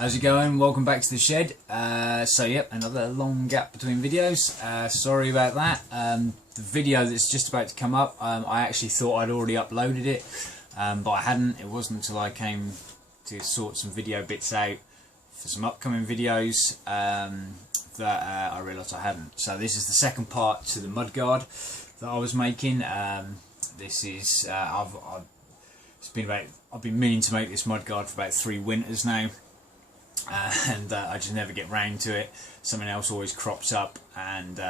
How's it going? Welcome back to the shed. So yep, another long gap between videos. Sorry about that. The video that's just about to come up, I actually thought I'd already uploaded it, but I hadn't. It wasn't until I came to sort some video bits out for some upcoming videos that I realised I hadn't. So this is the second part to the mudguard that I was making. This is I've been meaning to make this mudguard for about 3 winters now. And I just never get round to it. Something else always crops up, and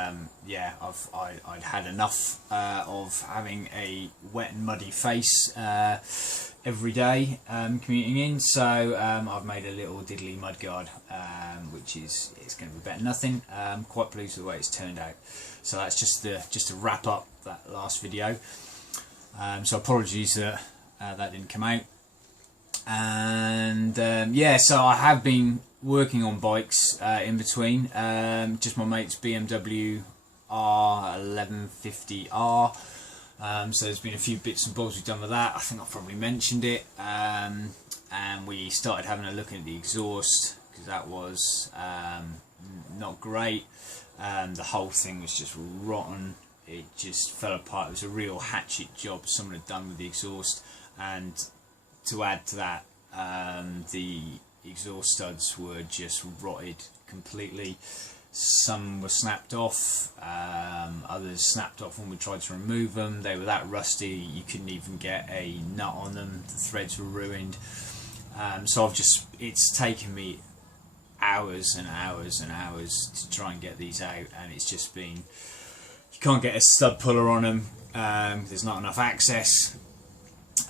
yeah, I'd had enough of having a wet and muddy face every day commuting in. So I've made a little diddly mudguard, which it's going to be better than nothing. I'm quite pleased with the way it's turned out. So that's just to wrap up that last video. So apologies that that didn't come out. And yeah, so I have been working on bikes in between, just my mate's BMW R1150R. So there's been a few bits and bobs we've done with that. I think I've probably mentioned it, and we started having a look at the exhaust, because that was not great. The whole thing was just rotten. It just fell apart. It was a real hatchet job someone had done with the exhaust, and to add to that, the exhaust studs were just rotted completely. Some were snapped off, others snapped off when we tried to remove them. They were that rusty you couldn't even get a nut on them. The threads were ruined. So it's taken me hours and hours and hours to try and get these out, and it's just been, you can't get a stud puller on them. There's not enough access.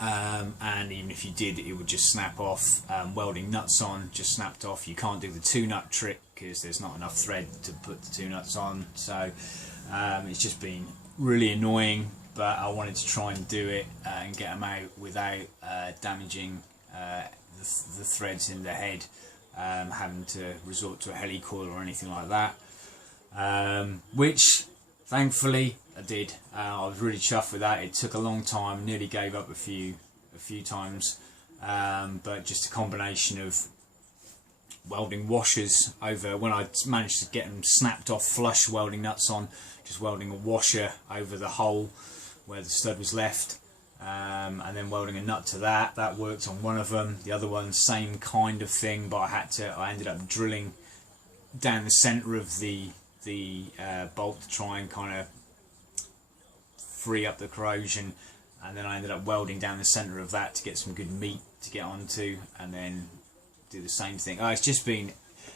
And even if you did, it would just snap off. Welding nuts on just snapped off. You can't do the 2-nut trick because there's not enough thread to put the 2 nuts on. So it's just been really annoying, but I wanted to try and do it and get them out without damaging the threads in the head, having to resort to a helicoil or anything like that, which thankfully I did. I was really chuffed with that. It took a long time, nearly gave up a few times, but just a combination of welding washers over, when I managed to get them snapped off flush, welding nuts on, just welding a washer over the hole where the stud was left, and then welding a nut to that. That worked on one of them. The other one, same kind of thing, but I ended up drilling down the centre of the bolt to try and kind of free up the corrosion, and then I ended up welding down the centre of that to get some good meat to get onto, and then do the same thing. It's just been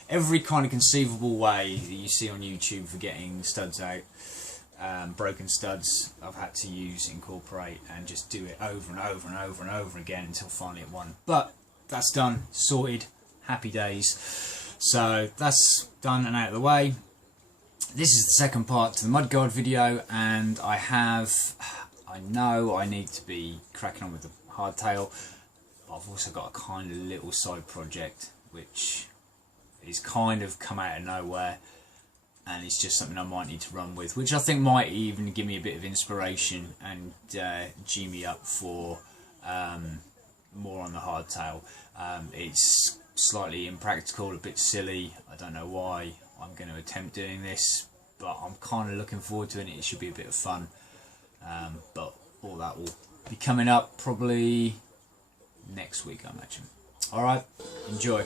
every kind of conceivable way that you see on YouTube for getting studs out, broken studs, I've had to incorporate, and just do it over and over and over and over again until finally it won. But that's done, sorted, happy days. So that's done and out of the way. This is the second part to the mudguard video, and I know I need to be cracking on with the hardtail. I've also got a kind of little side project which is kind of come out of nowhere, and it's just something I might need to run with, which I think might even give me a bit of inspiration and G me up for more on the hardtail. It's slightly impractical, a bit silly. I don't know why I'm going to attempt doing this, but I'm kind of looking forward to it. It should be a bit of fun, but all that will be coming up probably next week, I imagine. Alright, enjoy.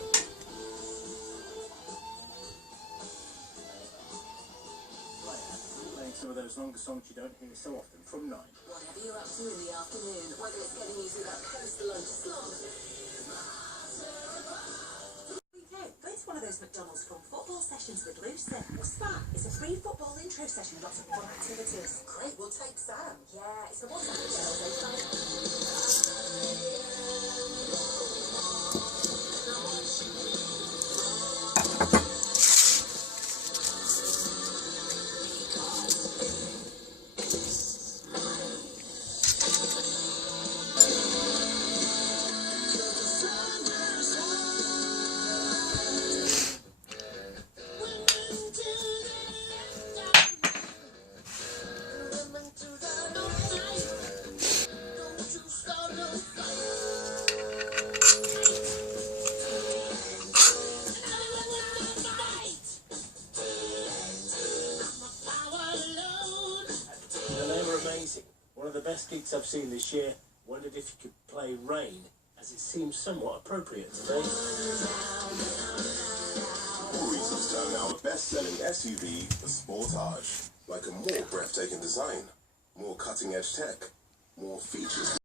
Playing some of those longer songs you don't hear so often from 9. Whatever you're up to in the afternoon, whether it's getting you through that coastal lunch slog. Go to one of those McDonald's fun football sessions with Lucy. What's that? It's a free football intro session, lots of fun activities. Great, we'll take Sam. Yeah, it's a WhatsApp best gigs I've seen this year. Wondered if you could play Rain, as it seems somewhat appropriate today. Reasons turn out the best-selling SUV, the Sportage. Like a more breathtaking design, more cutting-edge tech, more features.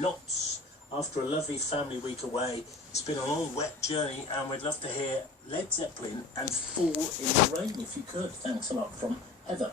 Knots after a lovely family week away. It's been a long wet journey and we'd love to hear Led Zeppelin and Fall in the Rain if you could. Thanks a lot from Heather.